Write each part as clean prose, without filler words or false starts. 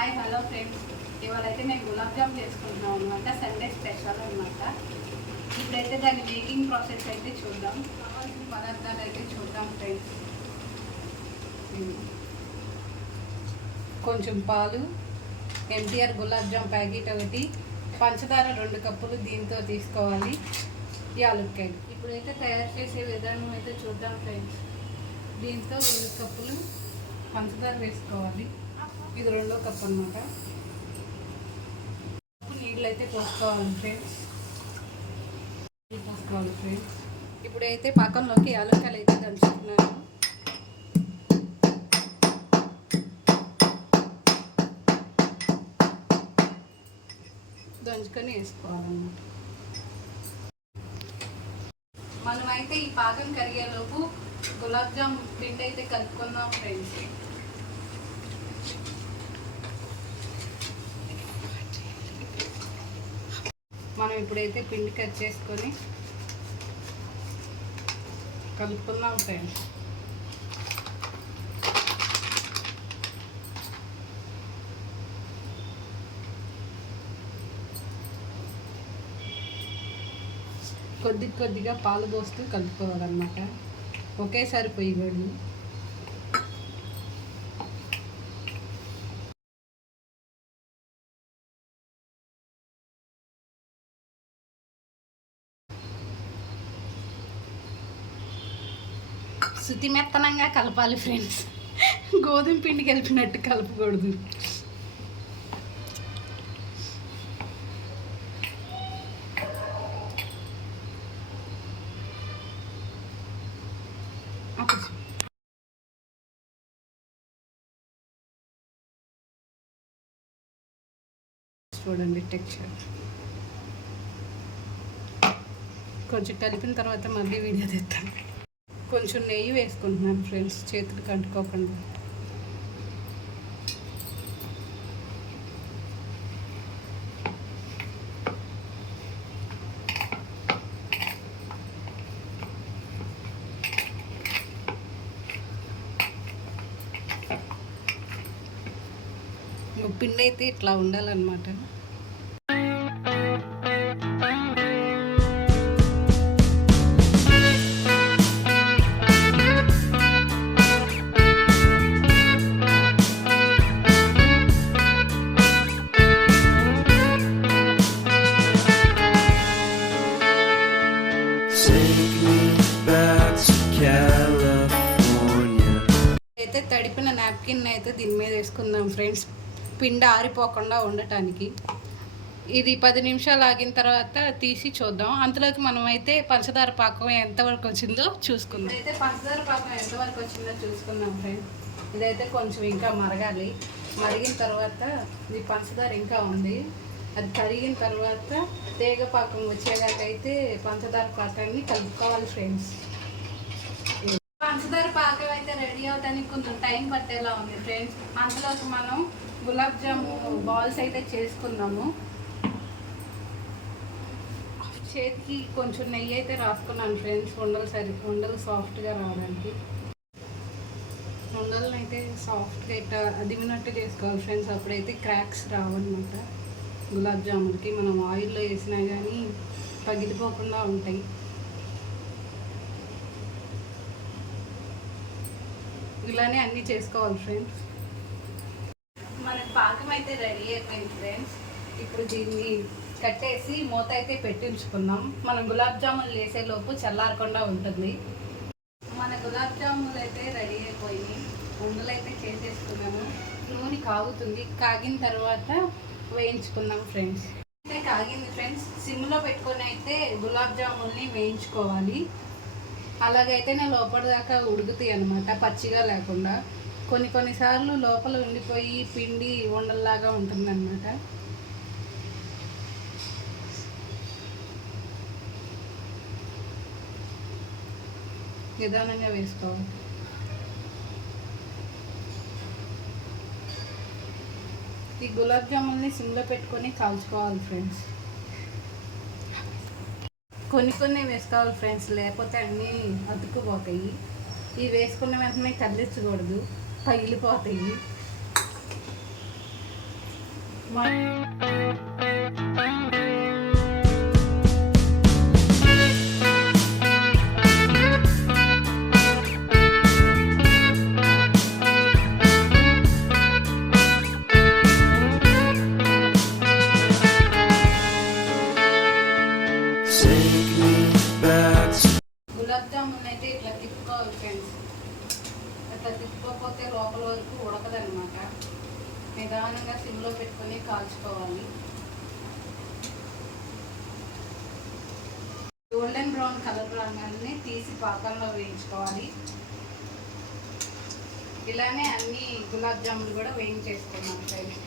Hi hello friends, ఇవాళైతే మేము గులాబ్ జామ్ చేసుకుంటున్నాం అనమాట. సండే స్పెషల్ అనమాట. ఇప్పుడైతే దాని మేకింగ్ ప్రాసెస్ అయితే చూద్దాం. కావాల్సిన పదార్థాలు అయితే చూద్దాం ఫ్రెండ్స్. కొంచెం పాలు, ఎంటీఆర్ గులాబ్ జామ్ ప్యాకెట్ ఒకటి, పంచదార 2 కప్పులు దీంతో తీసుకోవాలి, యాలక్కాయ. ఇప్పుడైతే తయారు చేసే విధానం అయితే చూద్దాం ఫ్రెండ్స్. దీంతో 2 కప్పులు పంచదార వేసుకోవాలి. ఇది 2వ కప్పు అనమాట. నీళ్ళు అయితే పోసుకోవాలి ఫ్రెండ్స్. ఇప్పుడైతే పాకంలోకి యాలక్కాయలు అయితే దంచుతున్నాను. దంచుకొని వేసుకోవాలన్నమాట. మనమైతే ఈ పాకం కరిగేలోపు గులాబ్ జామ్ పిండి అయితే కలుపుకుందాం ఫ్రెండ్స్. మనం ఇప్పుడైతే పిండి కట్ చేసుకొని కలుపుకుందాం ఫ్రెండ్స్. కొద్దిగా పాలు పోస్తూ కలుపుకోవాలన్నమాట. ఒకేసారి పొయ్యకూడదు. శుతి మెత్తనంగా కలపాలి ఫ్రెండ్స్. గోధుమ పిండి కలిపినట్టు కలపకూడదు. చూడండి టెక్స్చర్. కొంచెం కలిపిన తర్వాత మళ్ళీ వీడియో తెస్తాను. కొంచెం నెయ్యి వేసుకుంటున్నాను ఫ్రెండ్స్, చేతులకు అంటుకోకుండా. పిండి అయితే ఇట్లా ఉండాలన్నమాట. అయితే తడిపిన నాప్కిన్ అయితే దీని మీద వేసుకుందాం ఫ్రెండ్స్, పిండి ఆరిపోకుండా ఉండటానికి. ఇది 10 నిమిషాలు ఆగిన తర్వాత తీసి చూద్దాం. అంతలోకి మనం అయితే పంచదార పాకం ఎంతవరకు వచ్చిందో చూసుకుందాం. అయితే పంచదార పాకం ఎంతవరకు వచ్చిందో చూసుకుందాం ఫ్రెండ్స్. ఇదైతే కొంచెం ఇంకా మరగాలి. మరిగిన తర్వాత ఇది పంచదార ఇంకా ఉంది, అది కరిగిన తర్వాత తేగ పాకం వచ్చేదాకైతే పంచదార పాకాన్ని కలుపుకోవాలి ఫ్రెండ్స్. పంచదార పాకం అయితే రెడీ అవడానికి కొంచెం టైం పట్టేలా ఉంది ఫ్రెండ్స్. అందులోకి మనం గులాబ్ జాము బాల్స్ అయితే చేసుకుందాము. చేతికి కొంచెం నెయ్యి అయితే రాసుకున్నాను ఫ్రెండ్స్, ఉండలు సాఫ్ట్గా రావడానికి. ఉండలను అయితే సాఫ్ట్గా ఇట్లా అదిమినట్టు చేసుకోవాలి ఫ్రెండ్స్, అప్పుడైతే క్రాక్స్ రావన్నమాట. గులాబ్ జాములకి మనం ఆయిల్లో వేసినా కానీ పగిలిపోకుండా ఉంటాయి. ఇలానే అన్నీ చేసుకోవాలి ఫ్రెండ్స్. మనకి పాకం అయితే రెడీ అయిపోయింది ఫ్రెండ్స్. ఇప్పుడు దీన్ని కట్టేసి మూత అయితే పెట్టించుకుందాం. మనం గులాబ్ జాములు వేసేలోపు చల్లారకుండా ఉంటుంది. మన గులాబ్ జాములు అయితే రెడీ అయిపోయి ఉండలు అయితే చేసేసుకున్నాము. నూనె కాగుతుంది, కాగిన తర్వాత వేయించుకుందాం ఫ్రెండ్స్. అయితే కాగింది ఫ్రెండ్స్. సిమ్లో పెట్టుకొని అయితే గులాబ్ జాముల్ని వేయించుకోవాలి. అలాగైతే నేను లోపల దాకా ఉడుకుతాయి అనమాట, పచ్చిగా లేకుండా. కొన్నిసార్లు లోపల ఉండిపోయి పిండి ఉండల్లాగా ఉంటుందన్నమాట. నిదానంగా వేసుకోవాలి. ఈ గులాబ్ జామున్ని సిమ్లో పెట్టుకొని కాల్చుకోవాలి ఫ్రెండ్స్. కొన్ని వేసుకోవాలి ఫ్రెండ్స్, లేకపోతే అన్నీ అతుక్కుపోతాయి. ఇవి వేసుకున్న వెంటనే కదిలించకూడదు, పగిలిపోతాయి. గులాబ్ జామున్ అయితే ఇట్లా తిప్పుకోవాలి ఫ్రెండ్స్. అట్లా తిప్పుకోకపోతే లోపల వరకు ఉడకదనమాట. నిదానంగా సిమ్లో పెట్టుకొని కాల్చుకోవాలి. గోల్డెన్ బ్రౌన్ కలర్ రాగానే తీసి పాకంలో వేయించుకోవాలి. ఇలానే అన్ని గులాబ్ జాములు కూడా వేయించేసుకున్నాం ఫ్రెండ్స్.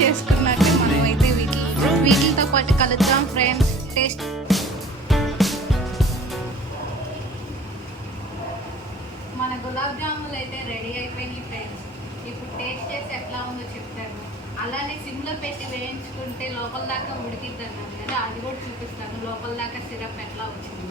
చేసుకున్నాక మనం అయితే వీటితో పాటు కలుద్దాం ఫ్రెండ్స్. టేస్ట్ మన గులాబ్ జాములు అయితే రెడీ అయిపోయినాయి ఫ్రెండ్స్. ఇప్పుడు టేస్ట్ చేసి ఎట్లా ఉందో చెప్తాను. అలానే సిమ్లో పెట్టి వేయించుకుంటే లోపల దాకా ఉడికిద్ది అన్నాను కదా, అది కూడా చూపిస్తాను. లోపల దాకా సిరప్ ఎట్లా వచ్చింది.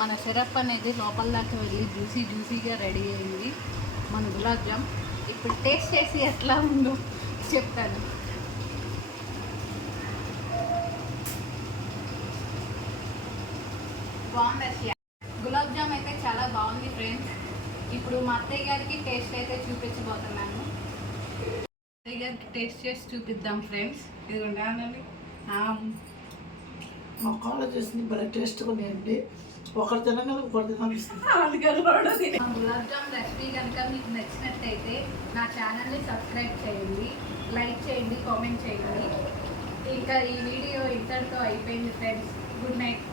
మన సిరప్ అనేది లోపల దాకా వెళ్ళి జ్యూసీగా రెడీ అయింది మన గులాబ్ జామ్. ఇప్పుడు టేస్ట్ చేసి ఎట్లా ఉందో చెప్తాను. బాగుంది. గులాబ్ జామ్ అయితే చాలా బాగుంది ఫ్రెండ్స్. ఇప్పుడు మా అత్తయ్య గారికి టేస్ట్ అయితే చూపించబోతున్నాను. అత్తయ్య గారికి టేస్ట్ చేసి చూపిద్దాం ఫ్రెండ్స్. ఇదిగోండి మా కాలేజ్ చేసింది భలే టేస్ట్గా ఉన్నాయండి. ఒకటి తినగానే ఒకటి తినాలిస్తుంది. గులాబ్ జామ్ రెసిపీ కనుక మీకు నచ్చినట్టయితే నా ఛానల్ని సబ్స్క్రైబ్ చేయండి, లైక్ చేయండి, కామెంట్ చేయండి. ఇంకా ఈ వీడియో ఇంతటితో అయిపోయింది ఫ్రెండ్స్. Good night.